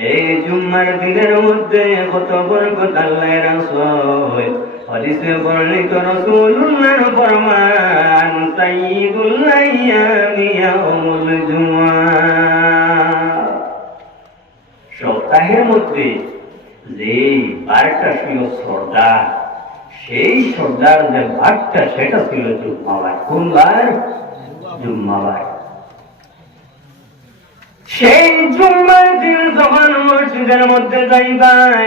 এই জুম্মার দিনের মধ্যে কত বরকত আল্লাহ রাসূল হাদিসে বর্ণিত রাসূলুল্লাহর ফরমান সাইয়্যিদুল আইয়ামি ইয়াউমুল জুমআ। সপ্তাহের মধ্যে যে বারটা ছিল সর্দার সেই সর্দার যে ভাগটা সেটা ছিল জুম্মাবার কোন বার জুম্মাবার সেই জুম্মার দিন যখন মসজিদের মধ্যে যাইবাই,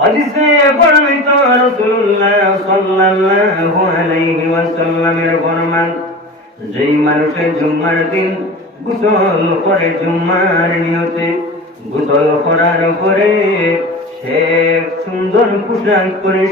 হদিসে বর্ণিত রাসূলুল্লাহ সাল্লাল্লাহু আলাইহি ওয়াসাল্লামের ফরমান, যেই মানুষের জুম্মার দিন গোসল করে জুম্মার নিয়তে, গোসল করার পরে সে সুন্দর পোশাক পরে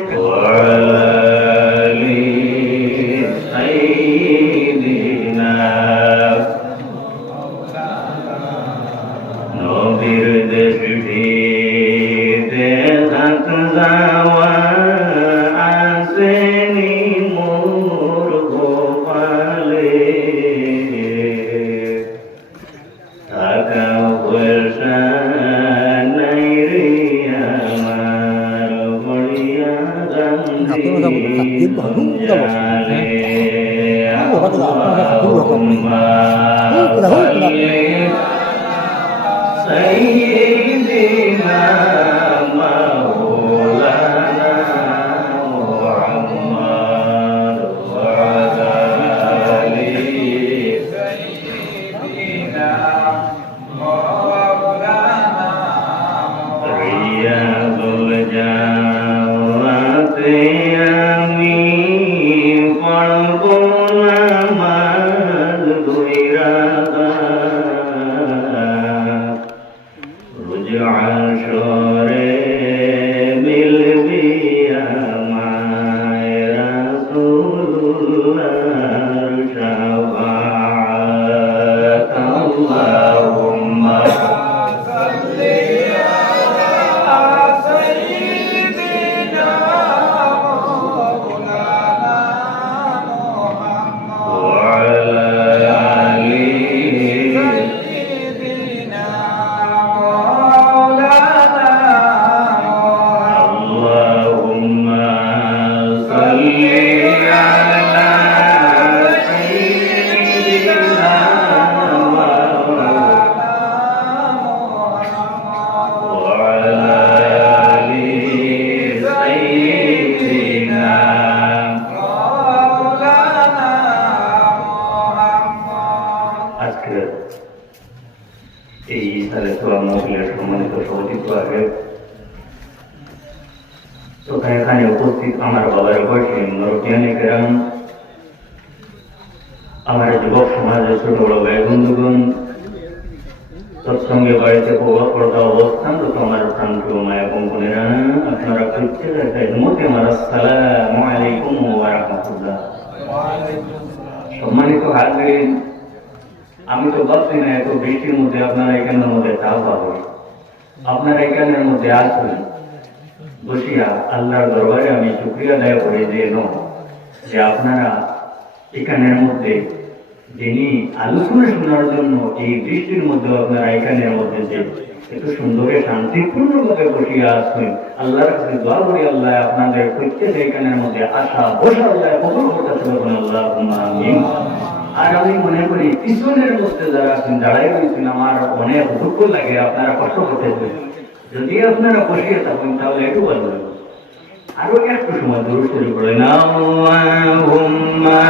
작품에서부터 기억도 흥분보다 멋있어요. 흥분도 가지고 앞으로서 기억을 갖고 있는 흥분보다 흥분보다 রোজ রাহমাতুল্লাহ। সম্মানিত হাজরিন, আমি তো ভাবছি না এত বৃষ্টির মধ্যে আপনারা এখানের মধ্যে তা পাবেন। আপনারা এখানের মধ্যে আসবেন বসিয়া আল্লাহর দরবারে আমি শুক্রিয়া আদায় করে দিয়ে যে আপনারা এখানের মধ্যে যিনি আলোচনা শোনার জন্য এই বৃষ্টির মধ্যে আপনারা এখানের মধ্যে যে এত সুন্দরে শান্তিপূর্ণ ভাবে বসিয়া আসবেন আল্লাহর কাছে দোয়া করি, আল্লাহ আপনাদের প্রত্যেক এখানের মধ্যে আশা বসা আল্লাহ কবুল করতে পারবেন আল্লাহ আর আমি মনে করি, পিছনের মধ্যে যারা আছেন দাঁড়াই রয়েছেন, আমার অনেক দুঃখ লাগে, আপনারা কষ্ট করতেছেন। যদি আপনারা বসিয়ে থাকেন, তাহলে একটু ভালো লাগবে আরও একটু সময় দূর শুরু করে আল্লাহুম্মা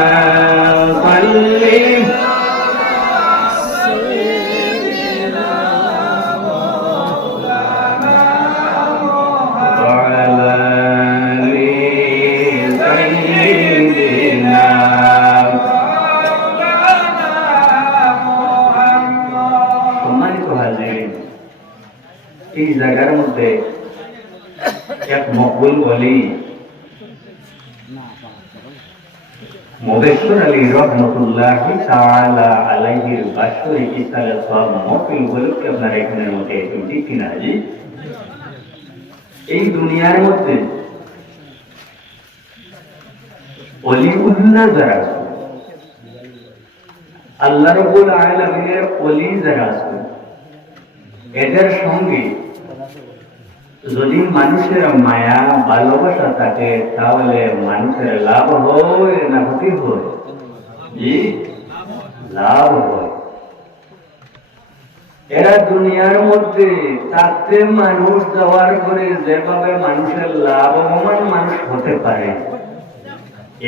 এক মকবুল বলি। মোবেশ্বর আলী রহমতুল্লাহ তাআলা আলাইহির বাৎসরিক ইসলামের সব মহফিল উপলক্ষে আপনার এখানের মধ্যে দুটি তিন হাজি এই দুনিয়ার মধ্যে অলিউল্লাহ যারা আল্লাহ রবুল আলমিনের অলি যারা এদের সঙ্গে যদি মানুষের মায়া ভালোবাসা থাকে, তাহলে মানুষের লাভ হয় না ক্ষতি হয়? লাভ হয়। এরা দুনিয়ার মধ্যে তাতে মানুষ যাওয়ার করে যেভাবে মানুষের লাভবান মানুষ হতে পারে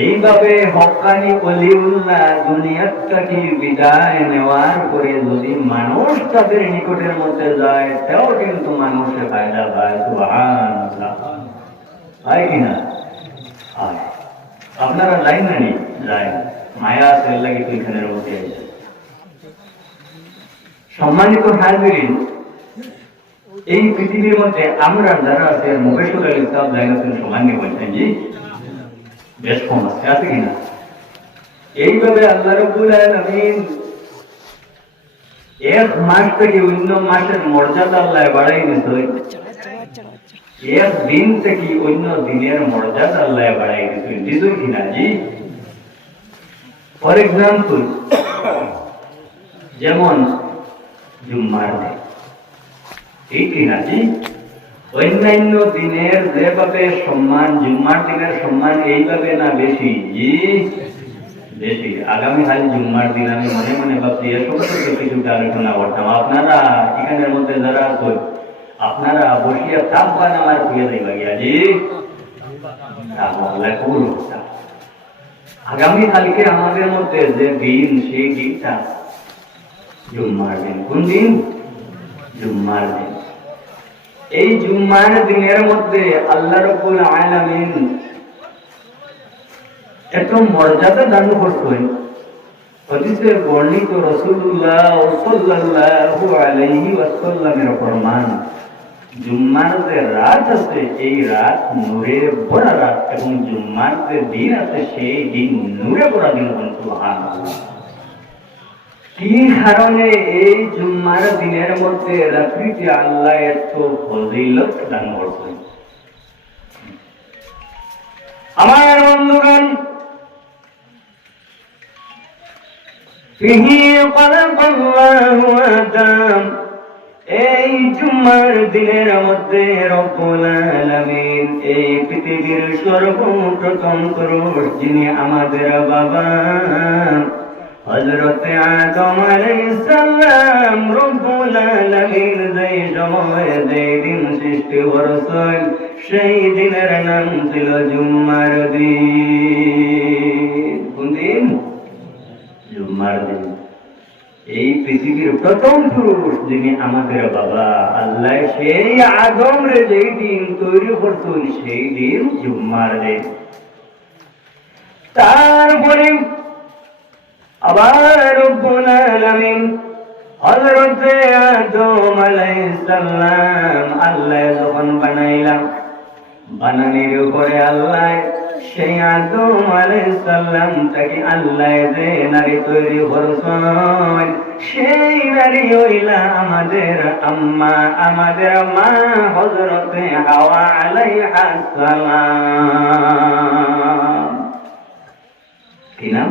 এইভাবে হকানি অলিউল্লাহ দুনিয়ার বিদায় নেওয়ার পরে যদি মানুষ তাদের নিকটের মধ্যে যায়, তাও কিন্তু মানুষের ফায়দা পায়। সুবহানাল্লাহ। হয় কিনা আপনারা লাইন না নি লাইন। মায়া সেল লাগে তো এখানের মধ্যে সম্মানিত হাজিরিন এই পৃথিবীর মধ্যে আমরা যারা আছে মুখেশ্বর আলী সাহেব জায়গা সম্মান্য বলছেন, জি? বেশ কম আছে আছে কিনা এইভাবে আল্লাহ রব্বুল আলামিন এক মাস থেকে অন্য মাসের মর্যাদা আল্লাহ বাড়াই দিতে এক দিন থেকে অন্য দিনের মর্যাদা আল্লাহ বাড়াই দিতে দিত কিনা জি ফর এক্সাম্পল যেমন জুম্মার দিন ঠিক কিনা জি অন্যান্য দিনের যেভাবে সম্মান, জুম্মার দিনের সম্মান এইভাবে না বেশি? বেশি। আগামী কাল জুম্মার দিন, আমি মনে মনে ভাবছি, এ সম্পর্কে কিছুটা আলোচনা করতাম। আপনারা এখানের মধ্যে যারা আছেন আপনারা বসিয়া থাকবান আমার প্রিয় দেবা গিয়া জি? আল্লাহ আগামী কালকে আমাদের মধ্যে যে দিন, সেই দিনটা জুম্মার দিন। কোন দিন? জুম্মার দিন। এই জুম্মার দিনের মধ্যে আল্লাহ রব্বুল আলামিন এত মর্যাদা দান করছেন। হদিসে বর্ণিত রাসূলুল্লাহ সাল্লাল্লাহু আলাইহি ওয়াসাল্লামের ফরমান, জুম্মার যে রাত আছে, এই রাত নূরে ভরা রাত এবং জুম্মার যে দিন আছে, সেই দিন নূরে ভরা দিন সুবহানাল্লাহ। কি কারণে এই জুম্মার দিনের মধ্যে রাত্রিতে আল্লাহ এত ফজিলত দান করছেন? আমার বন্ধুগণ এই জুম্মার দিনের মধ্যে রব্বুল এই পৃথিবীর সর্বপ্রথম পুরুষ যিনি আমাদের বাবা। হযরত আদম আলাইহিস সালাম রব্বুল আলামিন যেই সময় যেই দিন সৃষ্টি করেছেন, সেই দিনের নাম ছিল জুম্মার দিন। দিন? জুম্মার দিন। এই পৃথিবীর প্রথম পুরুষ যিনি আমাদের বাবা, আল্লাহ সেই আদম রে যেই দিন তৈরি করতেন সেই দিন জুম্মার দিন। তারপরে আবার রব্বুল বানাইলাম, বানানির উপরে আল্লাহ, সেই আদম আলাইহিস তাকে আল্লাহ যে নারী তৈরি করছেন, সেই নারী হইলা আমাদের আম্মা, আমাদের মা হযরতে হাওয়া আলাইহাস সালাম। কি নাম?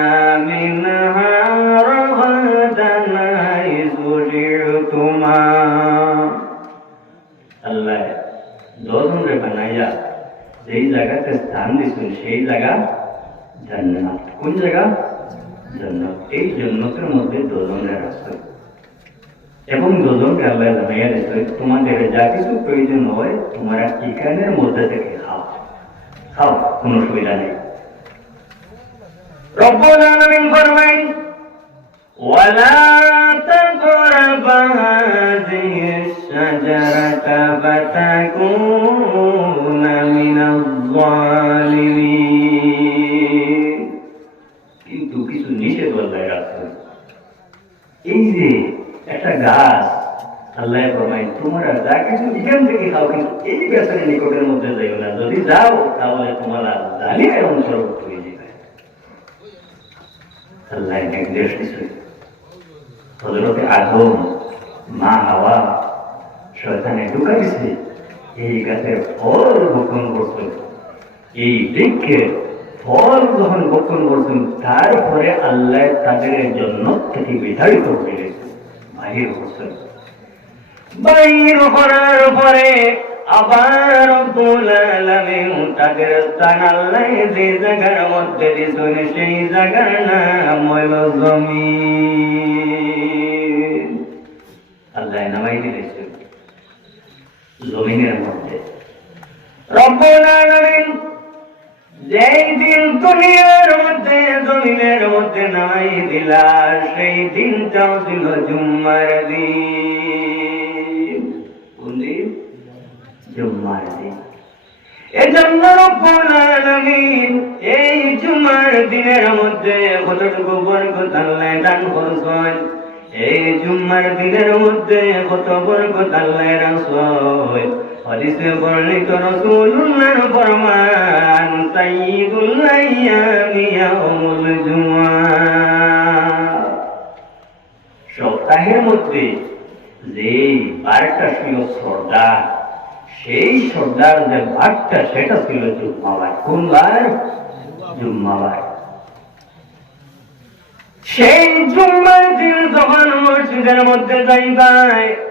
যেই জায়গাতে স্থান দিচ্ছেন সেই জায়গা জান্নাত কোন জায়গা জান্নাত এই জান্নাতের মধ্যে দুজনের আছে এবং দুজনকে আল্লাহ জানাইয়া দিচ্ছে তোমাদের যা কিছু প্রয়োজন হয় তোমরা এখানের মধ্যে থেকে খাও খাও কোনো অসুবিধা নেই রব্বুল আলামিন ফরমাই ولا تقربا هذه الشجرة فتكون من الظالمين কিন্তু কিছু আল্লাহ রাখছেন এই যে একটা গাছ, আল্লাহ ফরমাই তোমরা যা কিছু এখান থেকে খাও, কিন্তু এই গাছের নিকটের মধ্যে যাইও না। যদি যাও, তাহলে তোমরা জালিমের অন্তর্ভুক্ত হয়ে যাবে। আল্লাহ নির্দেশ দিচ্ছে হজরতে আদম, মা হাওয়া, শয়তানে ঢুকাইছে। এই গাছের ফল বপন করছেন এই বৃক্ষের ফল যখন বপন করছেন তারপরে আল্লাহ তাদের জন্য থেকে বিতাড়িত হয়ে বাহির করছেন। বাইর করার পরে আবার তাদের স্থান আল্লাহ যে জায়গার মধ্যে দিছেন সেই জায়গার নাম হইল জমিন। আল্লাহ নামাই দিয়েছেন। জমিনের মধ্যে। রব্বুল আলামিন যেই দিন দুনিয়ার মধ্যে, জমিনের মধ্যে নাই দিলা, সেই দিনটাও ছিল জুম্মার দিন। কোন দিন? জুম্মার দিন। এজন্য রব্বুল এই জুমার দিনের মধ্যে কতটুকু বরকত আল্লাহ দান করছেন? এই জুম্মার দিনের মধ্যে কত বরকত আল্লাহ রাখছেন সপ্তাহের মধ্যে যে বারটা ছিল সর্দার, সেই সর্দার যে ভাগটা সেটা ছিল জুম্মাবার। কোন বার জুম্মাবার। সেই জুম্মার দিন যখন মসজিদের মধ্যে যাইবাই।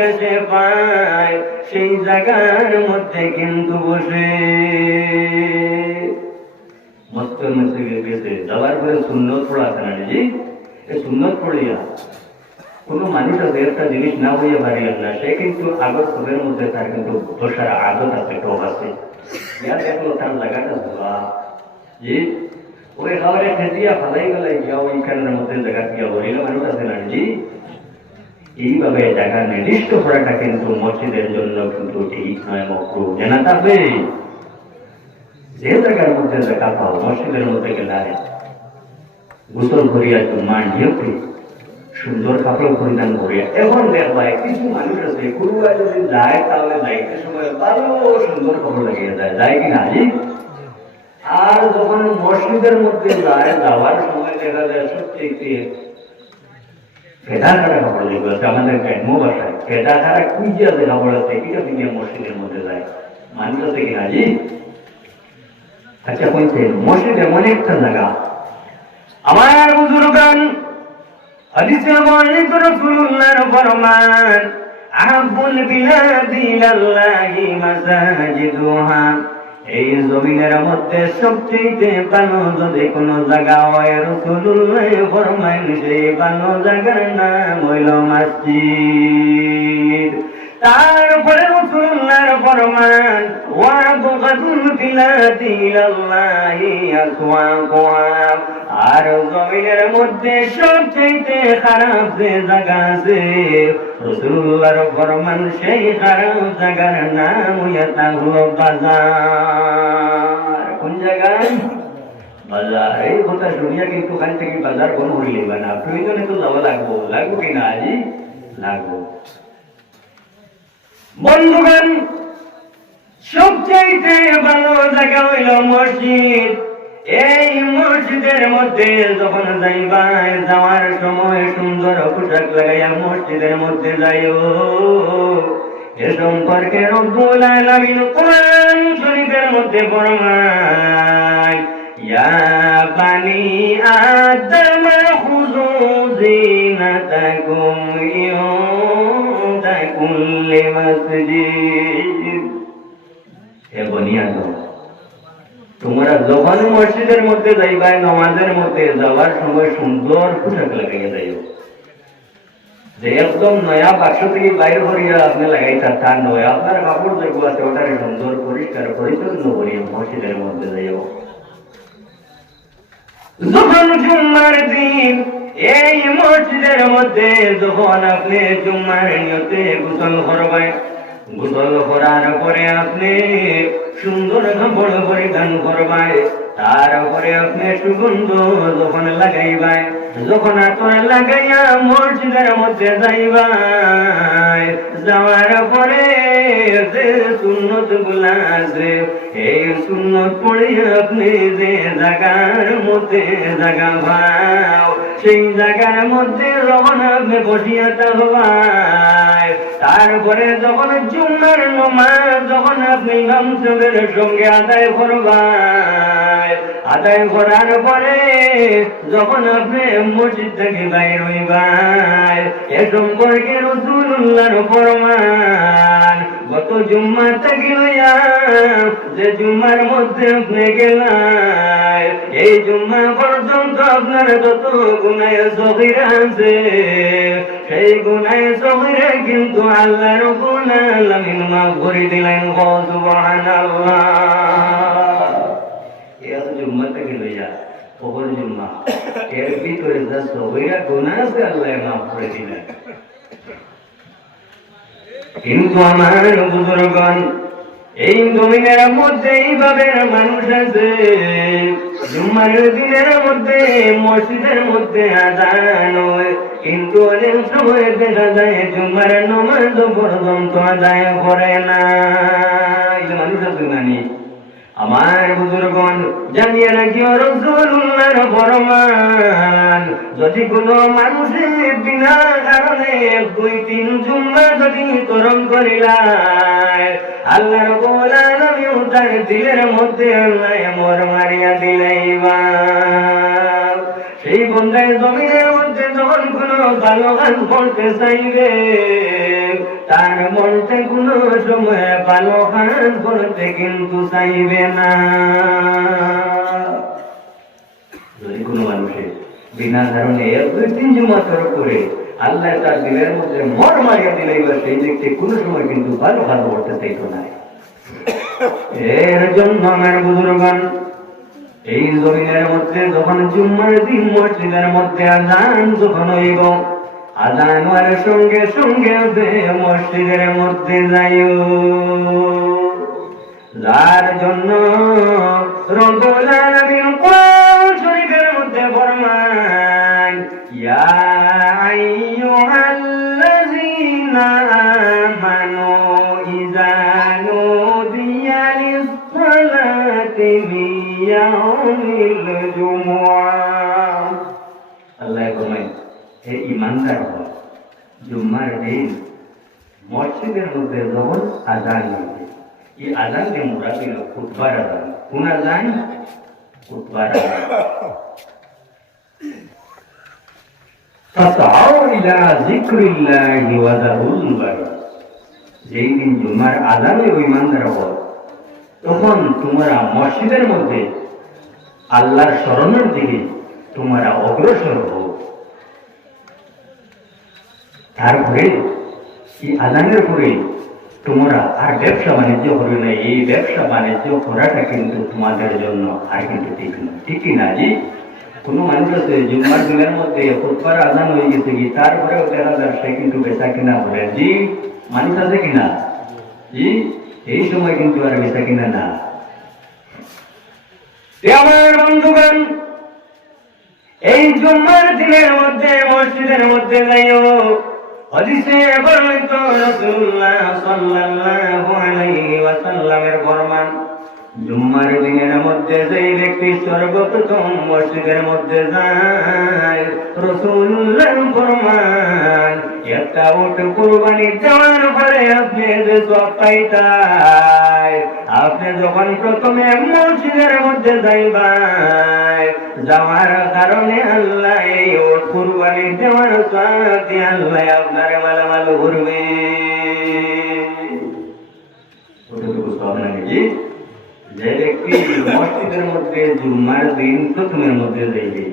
জায়গা পায় সেই জায়গার মধ্যে কিন্তু বসে। মস্ত গেছে সুন্নত পড়া আছে না জি? এই সুন্নত পড়িয়া কোনো মানুষ আছে, একটা জিনিস না হইয়া সে কিন্তু আগত সবের মধ্যে তার কিন্তু বসার আছে আছে। ওই খাবারে খেতিয়া ফালাই গেলে গিয়া ওইখানের মধ্যে জায়গা গিয়া বলিল, মানুষ আছে না জি? এইভাবে জায়গা নির্দিষ্ট করাটা কিন্তু মসজিদের জন্য কিন্তু ঠিক নয়, মকরু। জানা থাকবে? যে জায়গার মধ্যে জায়গা পাও, মসজিদের মধ্যে গেলে গোসল করিয়া জুম্মার নিয়তে সুন্দর কাপড় পরিধান করিয়া। এখন দেখবা কিছু মানুষ আছে কুরুয়া যদি যায় তাহলে যাইতে সময় ভালো সুন্দর কাপড় লাগিয়ে যায় যায় কি না আর যখন মসজিদের মধ্যে যায়, যাওয়ার সময় দেখা যায় সত্যি একটি ফেদা খারা কাপড় যেগুলো আছে আমাদের গ্রাম্য ভাষায় ফেদা খারা কুইজিয়া যে কাপড় আছে এটা দিয়ে মসজিদের মধ্যে যায়। মানুষ আছে কিনা জি? আচ্ছা কইছে মসজিদ এমন একটা জায়গা। আমার বুজুর্গান হাদিসে বর্ণিত রাসূলুল্লাহর ফরমান, আহাব্বুল বিলাদি ইলাল্লাহি মাসাজিদুহা। এই জমিনের মধ্যে সবচেয়ে ভালো যদি কোনো জায়গা হয় রসুল্লাহ ফরমাইন সেই ভালো জায়গার নাম হইল মসজিদ। তারপরে রসুল্লাহর ফরমান। ওয়াবগাদুল বিলাদি ইলাল্লাহি আসওয়াকুহা আর জমিনের মধ্যে সবচেয়ে খারাপ যে জায়গা আছে, রসুল্লাহর ফরমান, সেই খারাপ জায়গার নাম হইয়া থাকল বাজার। কোন জায়গায়? বাজার। এই কথা শুনিয়া কিন্তু খান থেকে বাজার কোন হইলে না? প্রয়োজনে তো যাওয়া লাগবো। লাগবো কিনা আজি? লাগবো। বন্ধুগণ, সবচাইতে ভালো জায়গা হইল মসজিদ। এই মসজিদের মধ্যে যখন যাইবাই যাওয়ার সময় সুন্দর পোশাক লাগাইয়া মসজিদের মধ্যে যাইও। এ সম্পর্কে রব্বুল কোরআন শরীফের মধ্যে ফরমায় ইয়া বানি আদম, খুযু জিনাতাকুম কুল্লি মাসজিদ। হে বনি আদম তোমরা যখন মসজিদের মধ্যে যাইবাই নমাজের মধ্যে যাওয়ার সময় সুন্দর পোশাক লাগাইয়া যাইও। যে একদম নয়া বাক্স থেকে বাইর করিয়া আপনি লাগাইতার, তার নয় আপনার কাপড় যেগুলো আছে, ওটারে সুন্দর পরিষ্কার পরিচ্ছন্ন করিয়া মসজিদের মধ্যে যাইও। যখন জুম্মার দিন এই মসজিদের মধ্যে যখন আপনি জুম্মার নিয়তে গোসল করবেন, গোসল করার পরে আপনি সুন্দর কাপড় পরিধান করবেন, তারপরে আপনি সুগন্ধ যখন লাগাইবাই যখন আতর লাগাইয়া মসজিদের মধ্যে যাইবাই যাওয়ার পরে যে সুন্নতগুলা আছে, এই সুন্নত পড়ে আপনি যে জায়গার মধ্যে জায়গা ভাও সেই জায়গার মধ্যে আপনি বসিয়া থাকবাই তারপরে যখন জুম্মার নমাজ যখন আপনি ইমাম সঙ্গে আদায় করবাই। আদায় করার পরে যখন আপনি মসজিদ থেকে বাইর হইবাই, এ সম্পর্কে রসুল্লাহর ফরমান। গত জুম্মা থেকে যে জুম্মার মধ্যে আপনি গেলাই এই জুম্মা পর্যন্ত আপনার যত গুনায় সহির আছে, সেই গুনায় সহিরে কিন্তু আল্লাহর গুণা লামিন মাফ দিলেন সুবহানাল্লাহ। এত জুম্মা থেকে কবর জুম্মা। এর ভিতরে যা সহিরা গুনাহ আছে, আল্লাহ মাফ করে দিলেন। কিন্তু আমার বুজুর্গণ, এই জমিনের মধ্যে এইভাবে মানুষ আছে। জুম্মার দিনের মধ্যে, মসজিদের মধ্যে আদান কিন্তু অনেক সময় দেখা যায়, জুম্মার নমাজ পর্যন্ত আদায় করে না। এই মানুষ আছে নানি আমার বুজুর্গণ, জানিয়ে রাখি রসুল্লাহর ফরমান। যদি কোনো মানুষের বিনা কারণে দুই তিন জুম্মা যদি তরম করিলায় আল্লাহর গোলাম আমি তার দিলের মধ্যে আল্লাহ মর মারিয়া দিলাইবা সেই বন্ধায় জমিনের মধ্যে যখন কোনো ভালো কাজ করতে চাইবে তার মনতে কোনো সময় ভালো কাজ করতে কিন্তু চাইবে না। বিনা দুই তিন করে আল্লাহ তার মধ্যে মর মারিয়া দিলে, এবার সেই সময় কিন্তু ভালো ভালো করতে চাইতো না। এর জন্য আমার এই জমিনের মধ্যে যখন জুম্মার দিন মসজিদের মধ্যে আজান যখন হইব আজান হওয়ার সঙ্গে সঙ্গে মসজিদের মধ্যে যাইও। যার জন্য শরীফের মধ্যে ফরমান ইয়া ইযা নুদিয়া লিস-সালাতি হে ঈমানদার হও জুম্মার দিন মসজিদের মধ্যে যখন আজান হবে এই আজানকে মোরা ছিল খুতবার আজান কোন আজান খুতবার আজান فاسعوا إلى ذكر الله وذروا البيع যেই দিন জুমার আজানে ওই ইমানদার হও তখন তোমরা মসজিদের মধ্যে আল্লাহর স্মরণের দিকে তোমরা অগ্রসর হও তারপরে এই আজানের পরে তোমরা আর ব্যবসা বাণিজ্য করবে না, এই ব্যবসা বাণিজ্য করাটা কিন্তু তোমাদের জন্য আর কিন্তু ঠিক না ঠিক কি না জি? কোনো মানুষ আছে, জুম্মার দিনের মধ্যে ফুটবার আজান হয়ে গেছে কি, তারপরেও দেখা যায় সে কিন্তু বেচা কিনা বলে। জি? মানুষ আছে কিনা জি? এই সময় কিন্তু আর বেচা কিনা না। বন্ধুগণ, এই জুম্মার দিনের মধ্যে, মসজিদের মধ্যে যাইও। হদিসে বর্ণিত রাসূলুল্লাহ সাল্লাল্লাহু আলাইহি ওয়াসাল্লামের ফরমান, জুম্মার দিনের মধ্যে যেই ব্যক্তি সর্বপ্রথম মসজিদের মধ্যে যায় রসুল্লাহ ফরমান, একটা উট কুরবানি দেওয়ার পরে আপনি যে সব পাইতাই আপনি যখন প্রথমে মসজিদের মধ্যে যাইবাই যাওয়ার কারণে আল্লাহ এই কুরবানি দেওয়ার সাথে আল্লাহ আপনার ঘুরবে। কতটুকু সব নাকি? যে ব্যক্তি মসজিদের মধ্যে জুম্মার দিন প্রথমের মধ্যে যাইবে,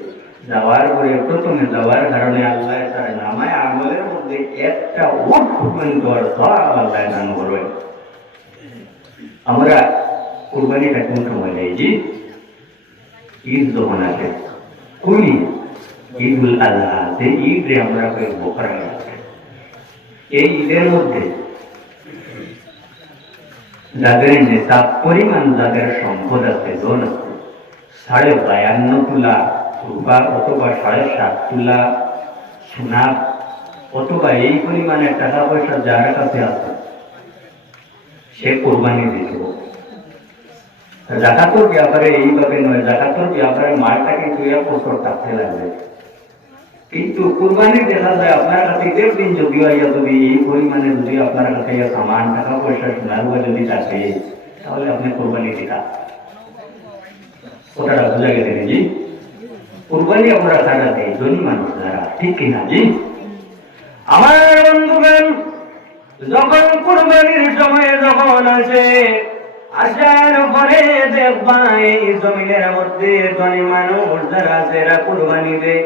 যাওয়ার পরে প্রথমে যাওয়ার কারণে আল্লাহ তার নামায় আমলের মধ্যে একটা উঠ কুরবানি আল্লাহ দান করবেন। আমরা কুরবানিটা কোন সময় নেই জি ঈদ যখন আসে, কুলি ঈদুল আজহা যে ঈদে আমরা করি বকরা এই ঈদের মধ্যে যাদের নেশাব পরিমাণ, যাদের সম্পদ আছে, ধন আছে, সাড়ে বায়ান্ন তুলা রূপা অথবা সাড়ে সাত তুলা সোনা, অথবা এই পরিমাণে টাকা পয়সা যার কাছে আছে সে কোরবানি দিত জাকাতর ব্যাপারে এইভাবে নয়, জাকাতর ব্যাপারে মালটাকে দুই এক থাকতে লাগবে। কিন্তু কুরবানি দেখা যায়, আপনার কাছে দেড় দিন যদি আইয়া যদি এই পরিমাণে যদি আপনার কাছে সামান, টাকা পয়সা, সোনার যদি থাকে, তাহলে আপনি কোরবানি দিতা। কথাটা বোঝা গেছে জি কোরবানি আমরা টাকা দেই, ধনী মানুষ যারা, ঠিক কিনা জি? আমার বন্ধুগণ যখন কোরবানির সময় যখন আসে, আসার পরে দেখবা জমিনের মধ্যে ধনী মানুষ যারা এরা কোরবানি দেয়।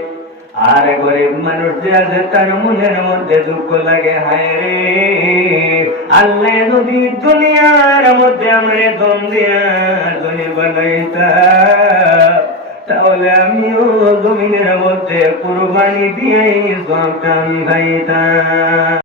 আর গরিব মানুষ যে আছে, তার মনের মধ্যে দুঃখ লাগে, হায় রে। আল্লাহ যদি দুনিয়ার মধ্যে আমরা দম দিয়া ধনী বানাইতা, তাহলে আমিও জমিনের মধ্যে কুরবানি দিয়াই সব